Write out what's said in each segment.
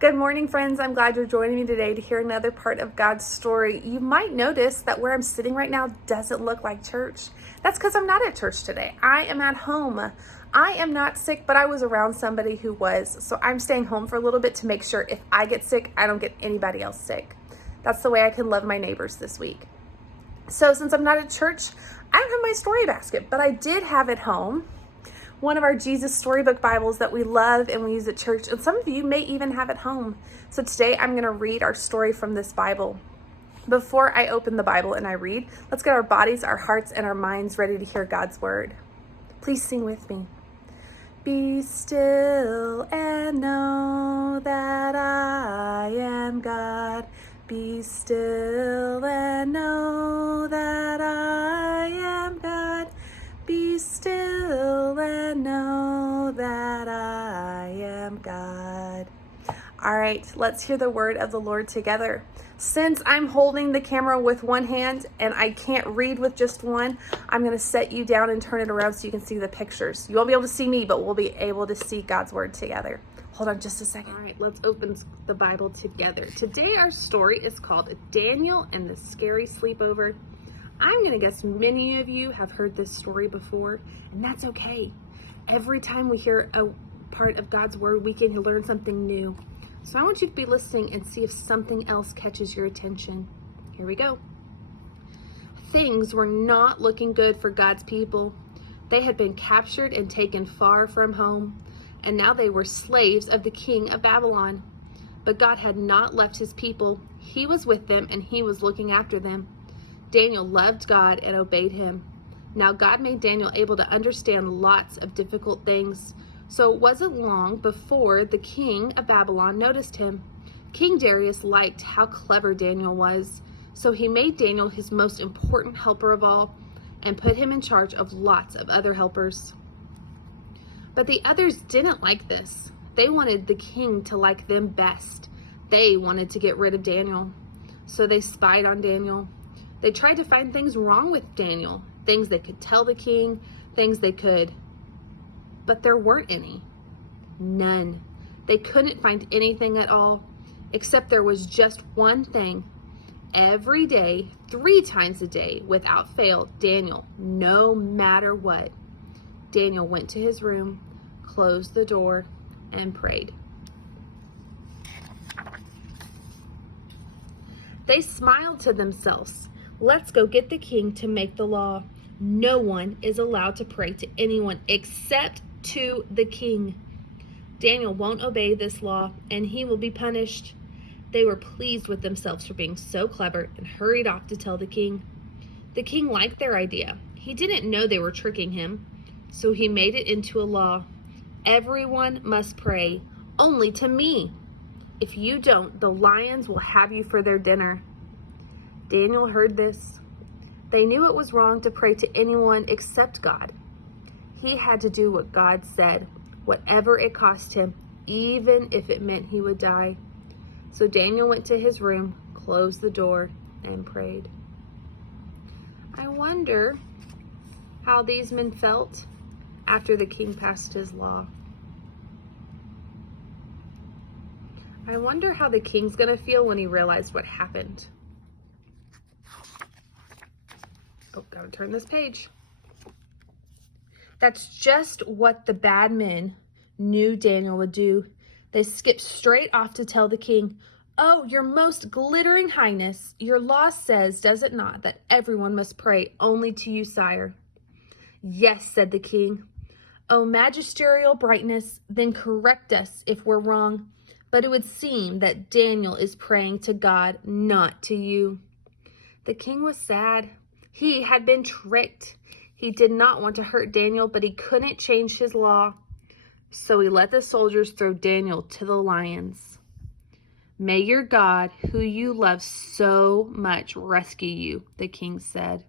Good morning, friends. I'm glad you're joining me today to hear another part of God's story. You might notice that where I'm sitting right now doesn't look like church. That's because I'm not at church today. I am at home. I am not sick, but I was around somebody who was. So I'm staying home for a little bit to make sure if I get sick, I don't get anybody else sick. That's the way I can love my neighbors this week. So since I'm not at church, I don't have my story basket, but I did have at home one of our Jesus Storybook Bibles that we love and we use at church, and some of you may even have at home. So today I'm going to read our story from this Bible. Before I open the Bible and I read, let's get our bodies, our hearts, and our minds ready to hear God's word. Please sing with me. Be still and know that I am God. Be still and know that I am God. Be still and know that I am God. All right, let's hear the word of the Lord together. Since I'm holding the camera with one hand and I can't read with just one, I'm going to set you down and turn it around so you can see the pictures. You won't be able to see me, but we'll be able to see God's word together. Hold on just a second. All right, let's open the Bible together. Today our story is called Daniel and the Scary Sleepover. I'm going to guess many of you have heard this story before, and that's okay. Every time we hear a part of God's word, we can learn something new. So I want you to be listening and see if something else catches your attention. Here we go. Things were not looking good for God's people. They had been captured and taken far from home, and now they were slaves of the king of Babylon. But God had not left his people. He was with them, and he was looking after them. Daniel loved God and obeyed him. Now God made Daniel able to understand lots of difficult things. So it wasn't long before the king of Babylon noticed him. King Darius liked how clever Daniel was, so he made Daniel his most important helper of all and put him in charge of lots of other helpers. But the others didn't like this. They wanted the king to like them best. They wanted to get rid of Daniel. So they spied on Daniel. They tried to find things wrong with Daniel, things they could tell the king, but there weren't any. None. They couldn't find anything at all, except there was just one thing. Every day, 3 times a day, without fail, Daniel, no matter what, Daniel went to his room, closed the door, and prayed. They smiled to themselves. Let's go get the king to make the law. No one is allowed to pray to anyone except to the king. Daniel won't obey this law, and he will be punished. They were pleased with themselves for being so clever and hurried off to tell the king. The king liked their idea. He didn't know they were tricking him, so he made it into a law. Everyone must pray, only to me. If you don't, the lions will have you for their dinner. Daniel heard this. They knew it was wrong to pray to anyone except God. He had to do what God said, whatever it cost him, even if it meant he would die. So Daniel went to his room, closed the door, and prayed. I wonder how these men felt after the king passed his law. I wonder how the king's going to feel when he realized what happened. Oh, gotta turn this page. That's just what the bad men knew Daniel would do. They skipped straight off to tell the king, "Oh, your most glittering highness, your law says, does it not, that everyone must pray only to you, sire?" "Yes," said the king. "Oh, magisterial brightness, then correct us if we're wrong. But it would seem that Daniel is praying to God, not to you." The king was sad. He had been tricked. He did not want to hurt Daniel, but he couldn't change his law. So he let the soldiers throw Daniel to the lions. "May your God, who you love so much, rescue you," the king said.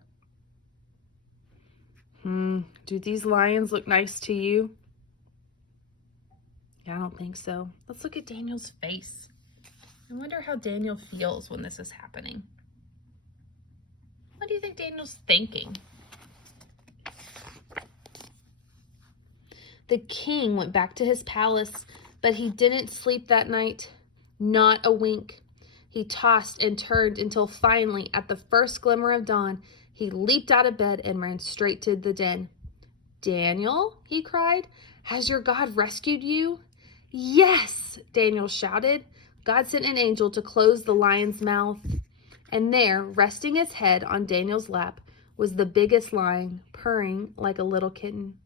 Do these lions look nice to you? Yeah, I don't think so. Let's look at Daniel's face. I wonder how Daniel feels when this is happening. What do you think Daniel's thinking? The king went back to his palace, but he didn't sleep that night. Not a wink. He tossed and turned until finally, at the first glimmer of dawn, he leaped out of bed and ran straight to the den. "Daniel," he cried, "has your God rescued you?" "Yes," Daniel shouted. God sent an angel to close the lion's mouth. And there, resting its head on Daniel's lap, was the biggest lion, purring like a little kitten.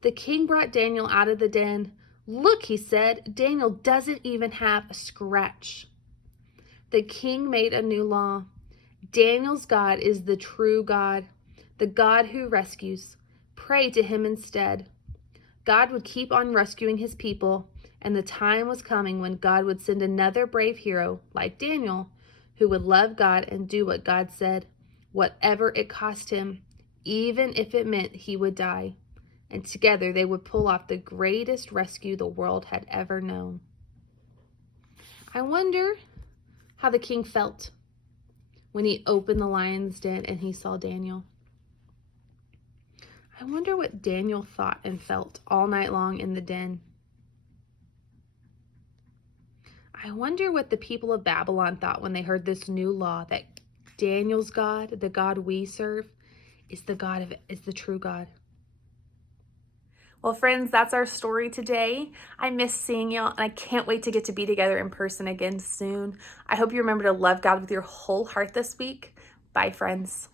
The king brought Daniel out of the den. "Look," he said, "Daniel doesn't even have a scratch." The king made a new law. Daniel's God is the true God, the God who rescues. Pray to him instead. God would keep on rescuing his people, and the time was coming when God would send another brave hero like Daniel, who would love God and do what God said, whatever it cost him, even if it meant he would die. And together they would pull off the greatest rescue the world had ever known. I wonder how the king felt when he opened the lion's den and he saw Daniel. I wonder what Daniel thought and felt all night long in the den. I wonder what the people of Babylon thought when they heard this new law that Daniel's God, the God we serve, is the true God. Well, friends, that's our story today. I miss seeing y'all, and I can't wait to get to be together in person again soon. I hope you remember to love God with your whole heart this week. Bye, friends.